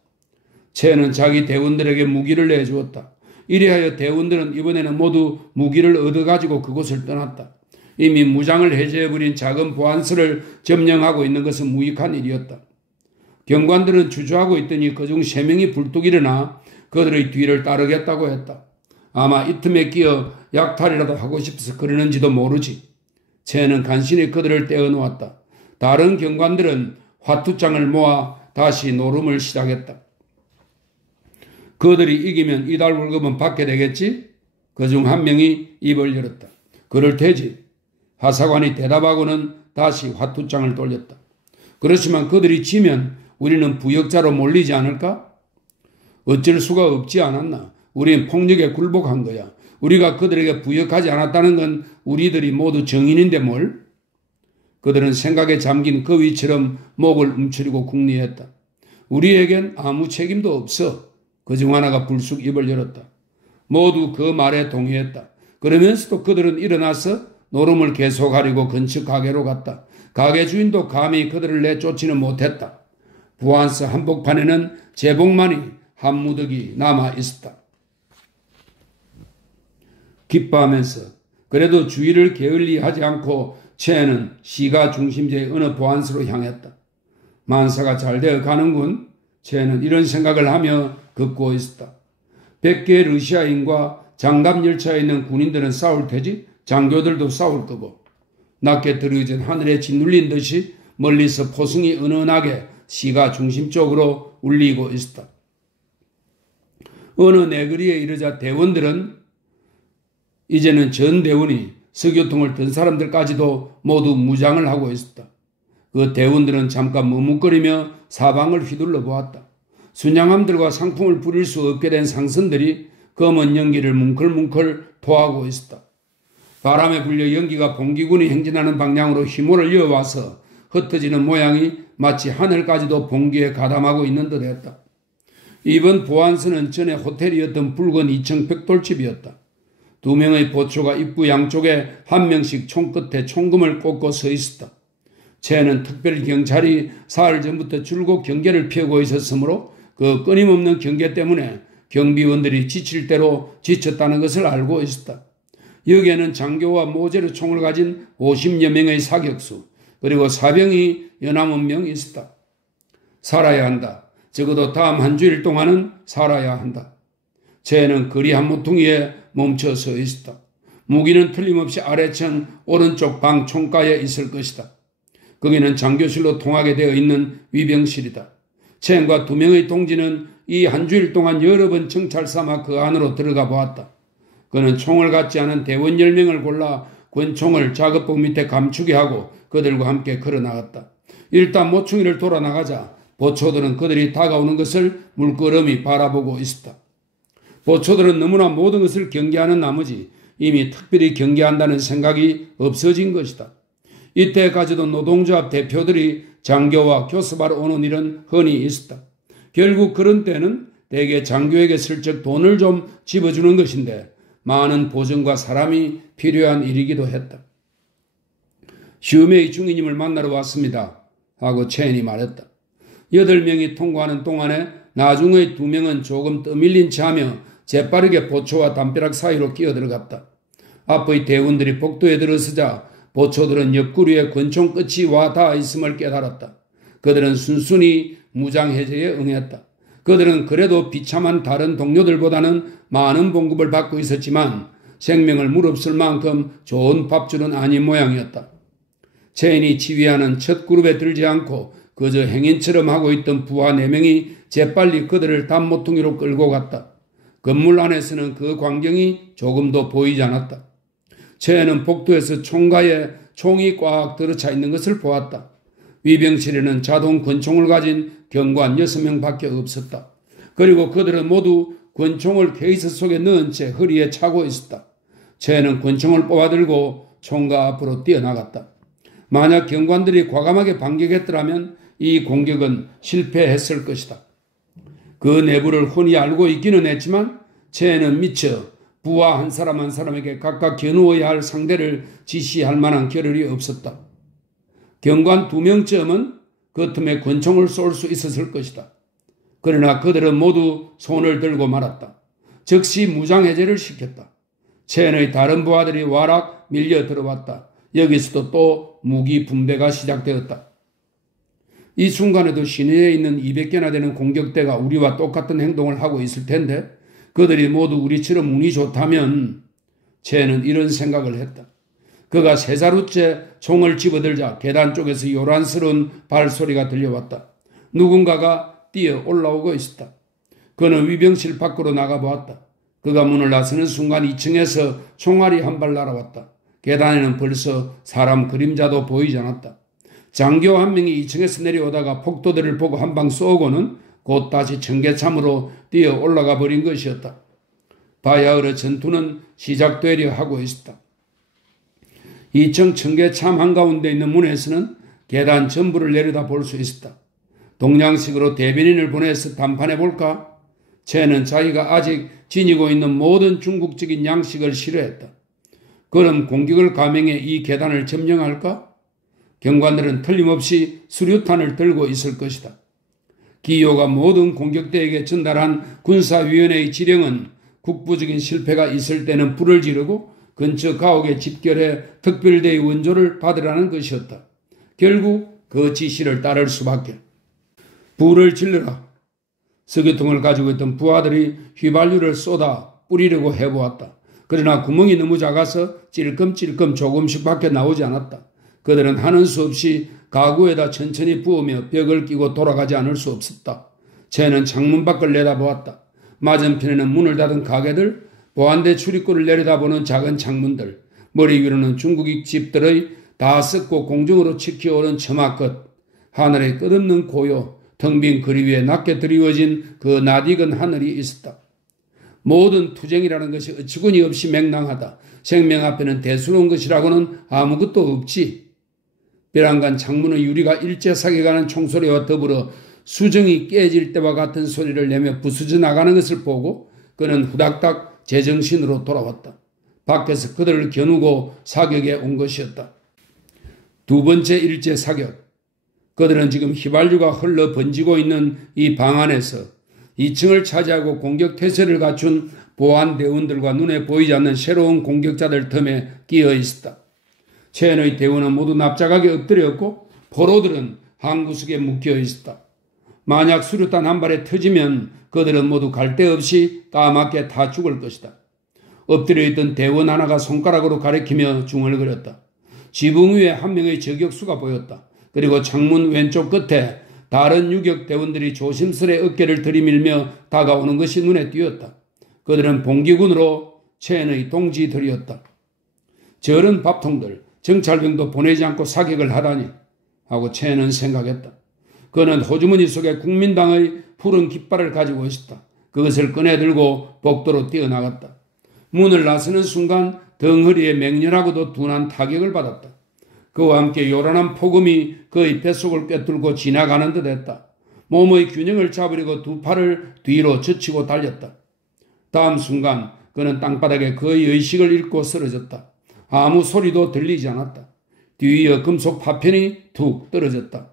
체인은 자기 대원들에게 무기를 내주었다. 이래하여 대원들은 이번에는 모두 무기를 얻어가지고 그곳을 떠났다. 이미 무장을 해제해버린 작은 보안소를 점령하고 있는 것은 무익한 일이었다. 경관들은 주저하고 있더니 그중 3명이 불뚝 일어나 그들의 뒤를 따르겠다고 했다. 아마 이 틈에 끼어 약탈이라도 하고 싶어서 그러는지도 모르지. 체는 간신히 그들을 떼어놓았다. 다른 경관들은 화투장을 모아 다시 노름을 시작했다. 그들이 이기면 이달 월급은 받게 되겠지? 그중 한 명이 입을 열었다. 그럴 테지. 하사관이 대답하고는 다시 화투장을 돌렸다. 그렇지만 그들이 지면 우리는 부역자로 몰리지 않을까? 어쩔 수가 없지 않았나? 우리는 폭력에 굴복한 거야. 우리가 그들에게 부역하지 않았다는 건 우리들이 모두 정인인데 뭘? 그들은 생각에 잠긴 거위처럼 목을 움츠리고 궁리했다. 우리에겐 아무 책임도 없어. 그중 하나가 불쑥 입을 열었다. 모두 그 말에 동의했다. 그러면서도 그들은 일어나서 노름을 계속하려고 근처 가게로 갔다. 가게 주인도 감히 그들을 내쫓지는 못했다. 부안서 한복판에는 제복만이 한 무더기 남아 있었다. 기뻐하면서 그래도 주의를 게을리하지 않고 체는 시가 중심지의 어느 보안소로 향했다. 만사가 잘 되어 가는군. 체는 이런 생각을 하며 걷고 있었다. 100개의 러시아인과 장갑열차에 있는 군인들은 싸울 테지 장교들도 싸울 거고 낮게 들어진 하늘에 짓눌린 듯이 멀리서 포승이 은은하게 시가 중심 쪽으로 울리고 있었다. 어느 내거리에 이르자 대원들은 이제는 전 대원이 서교통을 든 사람들까지도 모두 무장을 하고 있었다. 그 대원들은 잠깐 머뭇거리며 사방을 휘둘러 보았다. 순양함들과 상풍을 부릴 수 없게 된 상선들이 검은 연기를 뭉클뭉클 토하고 있었다. 바람에 불려 연기가 봉기군이 행진하는 방향으로 휘몰을 이어와서 흩어지는 모양이 마치 하늘까지도 봉기에 가담하고 있는 듯했다. 이번 보안소는 전에 호텔이었던 붉은 2층 벽돌집이었다. 2명의 보초가 입구 양쪽에 한 명씩 총끝에 총금을 꽂고 서 있었다. 체는 특별 경찰이 사흘 전부터 줄곧 경계를 펴고 있었으므로 그 끊임없는 경계 때문에 경비원들이 지칠 대로 지쳤다는 것을 알고 있었다. 여기에는 장교와 모제로 총을 가진 50여 명의 사격수 그리고 사병이 연함 명이 있었다. 살아야 한다. 적어도 다음 한 주일 동안은 살아야 한다. 체는 거리 한 모퉁이에 멈춰 서 있었다. 무기는 틀림없이 아래층 오른쪽 방 총가에 있을 것이다. 거기는 장교실로 통하게 되어 있는 위병실이다. 체과 2명의 동지는 이 한 주일 동안 여러 번 정찰 삼아 그 안으로 들어가 보았다. 그는 총을 갖지 않은 대원 10명을 골라 권총을 작업복 밑에 감추게 하고 그들과 함께 걸어나갔다. 일단 모퉁이를 돌아 나가자 보초들은 그들이 다가오는 것을 물끄러미 바라보고 있었다. 보초들은 너무나 모든 것을 경계하는 나머지 이미 특별히 경계한다는 생각이 없어진 것이다. 이때까지도 노동조합 대표들이 장교와 교섭하러 오는 일은 흔히 있었다. 결국 그런 때는 대개 장교에게 슬쩍 돈을 좀 집어주는 것인데 많은 보정과 사람이 필요한 일이기도 했다. 슈메이 중위님을 만나러 왔습니다. 하고 체인이 말했다. 8명이 통과하는 동안에 나중의 2명은 조금 떠밀린 체하며 재빠르게 보초와 담벼락 사이로 끼어들어갔다. 앞의 대원들이 복도에 들어서자 보초들은 옆구리에 권총 끝이 와 닿아 있음을 깨달았다. 그들은 순순히 무장해제에 응했다. 그들은 그래도 비참한 다른 동료들보다는 많은 봉급을 받고 있었지만 생명을 무릅쓸 만큼 좋은 밥줄은 아닌 모양이었다. 체인이 지휘하는 첫 그룹에 들지 않고 그저 행인처럼 하고 있던 부하 4명이 재빨리 그들을 단모퉁이로 끌고 갔다. 건물 안에서는 그 광경이 조금도 보이지 않았다. 체인은 복도에서 총가에 총이 꽉 들어차 있는 것을 보았다. 위병실에는 자동 권총을 가진 경관 6명밖에 없었다. 그리고 그들은 모두 권총을 케이스 속에 넣은 채 허리에 차고 있었다. 최는 권총을 뽑아들고 총과 앞으로 뛰어나갔다. 만약 경관들이 과감하게 반격했더라면 이 공격은 실패했을 것이다. 그 내부를 훤히 알고 있기는 했지만 최는 미처 부하 한 사람 한 사람에게 각각 겨누어야 할 상대를 지시할 만한 겨를이 없었다. 경관 2명쯤은 그 틈에 권총을 쏠 수 있었을 것이다. 그러나 그들은 모두 손을 들고 말았다. 즉시 무장해제를 시켰다. 최의 다른 부하들이 와락 밀려 들어왔다. 여기서도 또 무기 분배가 시작되었다. 이 순간에도 시내에 있는 200개나 되는 공격대가 우리와 똑같은 행동을 하고 있을 텐데 그들이 모두 우리처럼 운이 좋다면 최는 이런 생각을 했다. 그가 3자루째 총을 집어들자 계단 쪽에서 요란스러운 발소리가 들려왔다. 누군가가 뛰어 올라오고 있었다. 그는 위병실 밖으로 나가보았다. 그가 문을 나서는 순간 2층에서 총알이 한 발 날아왔다. 계단에는 벌써 사람 그림자도 보이지 않았다. 장교 한 명이 2층에서 내려오다가 폭도들을 보고 한 방 쏘고는 곧 다시 청계참으로 뛰어 올라가 버린 것이었다. 바야흐로 전투는 시작되려 하고 있었다. 2층 청계참 한가운데 있는 문에서는 계단 전부를 내려다 볼 수 있었다. 동양식으로 대변인을 보내서 담판해 볼까? 최는 자기가 아직 지니고 있는 모든 중국적인 양식을 싫어했다. 그럼 공격을 감행해 이 계단을 점령할까? 경관들은 틀림없이 수류탄을 들고 있을 것이다. 기요가 모든 공격대에게 전달한 군사위원회의 지령은 국부적인 실패가 있을 때는 불을 지르고 근처 가옥에 집결해 특별대의 원조를 받으라는 것이었다. 결국 그 지시를 따를 수밖에. 불을 질러라. 석유통을 가지고 있던 부하들이 휘발유를 쏟아 뿌리려고 해보았다. 그러나 구멍이 너무 작아서 찔끔찔끔 조금씩밖에 나오지 않았다. 그들은 하는 수 없이 가구에다 천천히 부으며 벽을 끼고 돌아가지 않을 수 없었다. 쟤는 창문 밖을 내다보았다. 맞은편에는 문을 닫은 가게들, 보안대 출입구를 내려다보는 작은 창문들, 머리 위로는 중국인 집들의 다 썩고 공중으로 치켜오른 처마끝, 하늘의 끝없는 고요, 텅 빈 거리 위에 낮게 드리워진 그 낯익은 하늘이 있었다. 모든 투쟁이라는 것이 어처구니 없이 맹랑하다. 생명 앞에는 대수로운 것이라고는 아무것도 없지. 벼랑간 창문의 유리가 일제사격하는 총소리와 더불어 수정이 깨질 때와 같은 소리를 내며 부수져 나가는 것을 보고 그는 후닥닥 제정신으로 돌아왔다. 밖에서 그들을 겨누고 사격에 온 것이었다. 두 번째 일제사격. 그들은 지금 휘발유가 흘러 번지고 있는 이 방 안에서 2층을 차지하고 공격 태세를 갖춘 보안대원들과 눈에 보이지 않는 새로운 공격자들 틈에 끼어 있었다. 최은의 대원은 모두 납작하게 엎드렸고 포로들은 한 구석에 묶여 있었다. 만약 수류탄 한 발에 터지면 그들은 모두 갈 데 없이 까맣게 다 죽을 것이다. 엎드려 있던 대원 하나가 손가락으로 가리키며 중얼거렸다. 지붕 위에 한 명의 저격수가 보였다. 그리고 창문 왼쪽 끝에 다른 유격 대원들이 조심스레 어깨를 들이밀며 다가오는 것이 눈에 띄었다. 그들은 봉기군으로 최은의 동지들이었다. 저런 밥통들, 정찰병도 보내지 않고 사격을 하다니 하고 최은은 생각했다. 그는 호주머니 속에 국민당의 푸른 깃발을 가지고 있었다. 그것을 꺼내들고 복도로 뛰어나갔다. 문을 나서는 순간 덩어리에 맹렬하고도 둔한 타격을 받았다. 그와 함께 요란한 폭음이 그의 뱃속을 꿰뚫고 지나가는 듯 했다. 몸의 균형을 잡으려고 두 팔을 뒤로 젖히고 달렸다. 다음 순간 그는 땅바닥에 그의 의식을 잃고 쓰러졌다. 아무 소리도 들리지 않았다. 뒤이어 금속 파편이 툭 떨어졌다.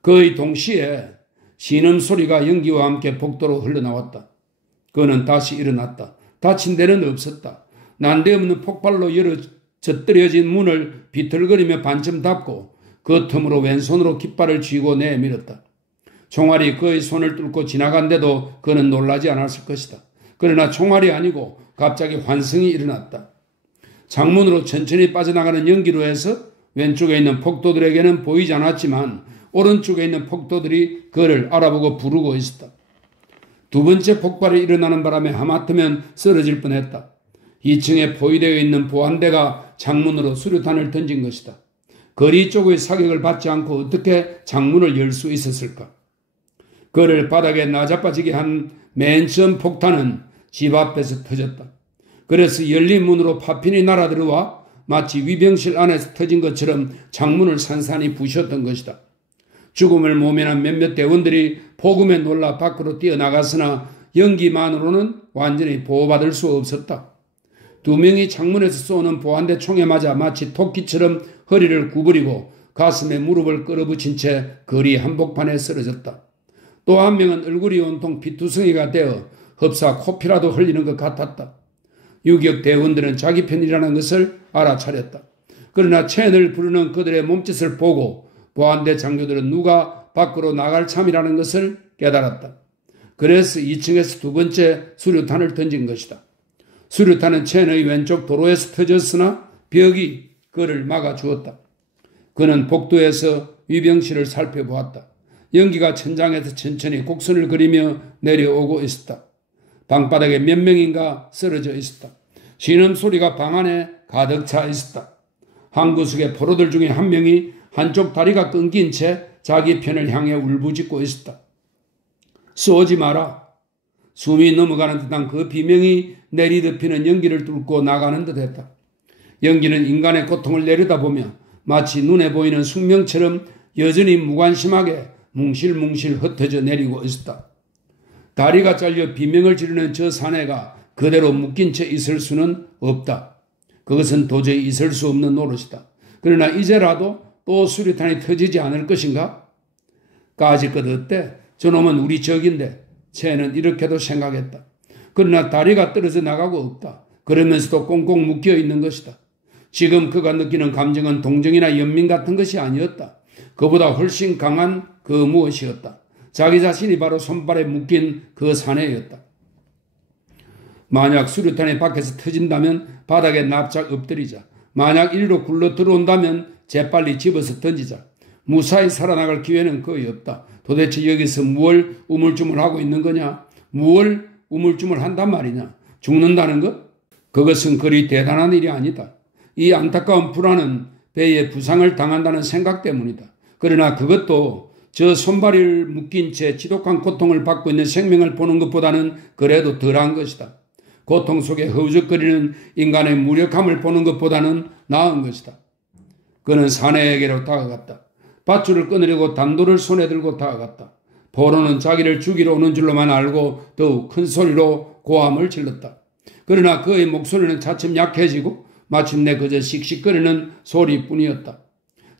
그의 동시에 신음소리가 연기와 함께 복도로 흘러나왔다. 그는 다시 일어났다. 다친 데는 없었다. 난데없는 폭발로 열어 젖들여진 문을 비틀거리며 반쯤 닫고 그 틈으로 왼손으로 깃발을 쥐고 내밀었다. 총알이 그의 손을 뚫고 지나간데도 그는 놀라지 않았을 것이다. 그러나 총알이 아니고 갑자기 환승이 일어났다. 창문으로 천천히 빠져나가는 연기로 해서 왼쪽에 있는 폭도들에게는 보이지 않았지만 오른쪽에 있는 폭도들이 그를 알아보고 부르고 있었다. 두 번째 폭발이 일어나는 바람에 하마터면 쓰러질 뻔했다. 2층에 포위되어 있는 보안대가 창문으로 수류탄을 던진 것이다. 거리 쪽의 사격을 받지 않고 어떻게 창문을 열 수 있었을까? 그를 바닥에 나자빠지게 한 맨 처음 폭탄은 집 앞에서 터졌다. 그래서 열린 문으로 파편이 날아들어와 마치 위병실 안에서 터진 것처럼 창문을 산산이 부셨던 것이다. 죽음을 모면한 몇몇 대원들이 폭음에 놀라 밖으로 뛰어나갔으나 연기만으로는 완전히 보호받을 수 없었다. 두 명이 창문에서 쏘는 보안대 총에 맞아 마치 토끼처럼 허리를 구부리고 가슴에 무릎을 끌어붙인 채 거리 한복판에 쓰러졌다. 또 한 명은 얼굴이 온통 피투성이가 되어 흡사 코피라도 흘리는 것 같았다. 유격 대원들은 자기 편이라는 것을 알아차렸다. 그러나 첸을 부르는 그들의 몸짓을 보고 보안대 장교들은 누가 밖으로 나갈 참이라는 것을 깨달았다. 그래서 2층에서 두 번째 수류탄을 던진 것이다. 수류탄은 첸의 왼쪽 도로에서 터졌으나 벽이 그를 막아주었다. 그는 복도에서 위병실을 살펴보았다. 연기가 천장에서 천천히 곡선을 그리며 내려오고 있었다. 방바닥에 몇 명인가 쓰러져 있었다. 신음소리가 방 안에 가득 차 있었다. 한 구석의 포로들 중에 한 명이 한쪽 다리가 끊긴 채 자기 편을 향해 울부짖고 있었다. 쏘지 마라. 숨이 넘어가는 듯한 그 비명이 내리덮이는 연기를 뚫고 나가는 듯했다. 연기는 인간의 고통을 내려다보며 마치 눈에 보이는 숙명처럼 여전히 무관심하게 뭉실뭉실 흩어져 내리고 있었다. 다리가 잘려 비명을 지르는 저 사내가 그대로 묶인 채 있을 수는 없다. 그것은 도저히 있을 수 없는 노릇이다. 그러나 이제라도 또 수류탄이 터지지 않을 것인가? 까짓 것 어때? 저놈은 우리 적인데. 쟤는 이렇게도 생각했다. 그러나 다리가 떨어져 나가고 없다. 그러면서도 꽁꽁 묶여 있는 것이다. 지금 그가 느끼는 감정은 동정이나 연민 같은 것이 아니었다. 그보다 훨씬 강한 그 무엇이었다. 자기 자신이 바로 손발에 묶인 그 사내였다. 만약 수류탄이 밖에서 터진다면 바닥에 납작 엎드리자. 만약 이리로 굴러 들어온다면 재빨리 집어서 던지자. 무사히 살아나갈 기회는 거의 없다. 도대체 여기서 무얼 우물쭈물하고 있는 거냐? 무얼 우물쭈물한단 말이냐? 죽는다는 것? 그것은 그리 대단한 일이 아니다. 이 안타까운 불안은 배에 부상을 당한다는 생각 때문이다. 그러나 그것도 저 손발을 묶인 채 지독한 고통을 받고 있는 생명을 보는 것보다는 그래도 덜한 것이다. 고통 속에 허우적거리는 인간의 무력함을 보는 것보다는 나은 것이다. 그는 사내에게로 다가갔다. 밧줄을 끊으려고 단도를 손에 들고 다가갔다. 포로는 자기를 죽이러 오는 줄로만 알고 더욱 큰 소리로 고함을 질렀다. 그러나 그의 목소리는 차츰 약해지고 마침내 그저 씩씩거리는 소리뿐이었다.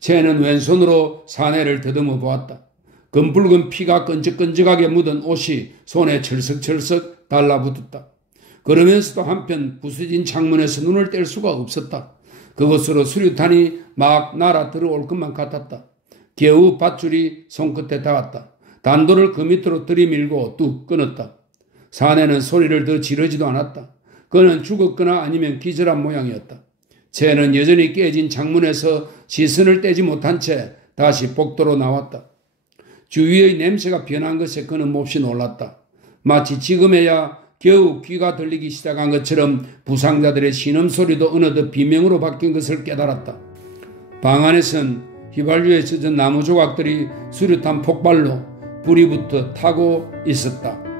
쟤는 왼손으로 사내를 더듬어 보았다. 검붉은 피가 끈적끈적하게 묻은 옷이 손에 철썩철썩 달라붙었다. 그러면서도 한편 부서진 창문에서 눈을 뗄 수가 없었다. 그곳으로 수류탄이 막 날아 들어올 것만 같았다. 겨우 밧줄이 손끝에 닿았다. 단도를 그 밑으로 들이밀고 뚝 끊었다. 사내는 소리를 더 지르지도 않았다. 그는 죽었거나 아니면 기절한 모양이었다. 쟤는 여전히 깨진 창문에서 시선을 떼지 못한 채 다시 복도로 나왔다. 주위의 냄새가 변한 것에 그는 몹시 놀랐다. 마치 지금에야 겨우 귀가 들리기 시작한 것처럼 부상자들의 신음소리도 어느덧 비명으로 바뀐 것을 깨달았다. 방 안에선 휘발유에 젖은 나무 조각들이 수류탄 폭발로 불이 붙어 타고 있었다.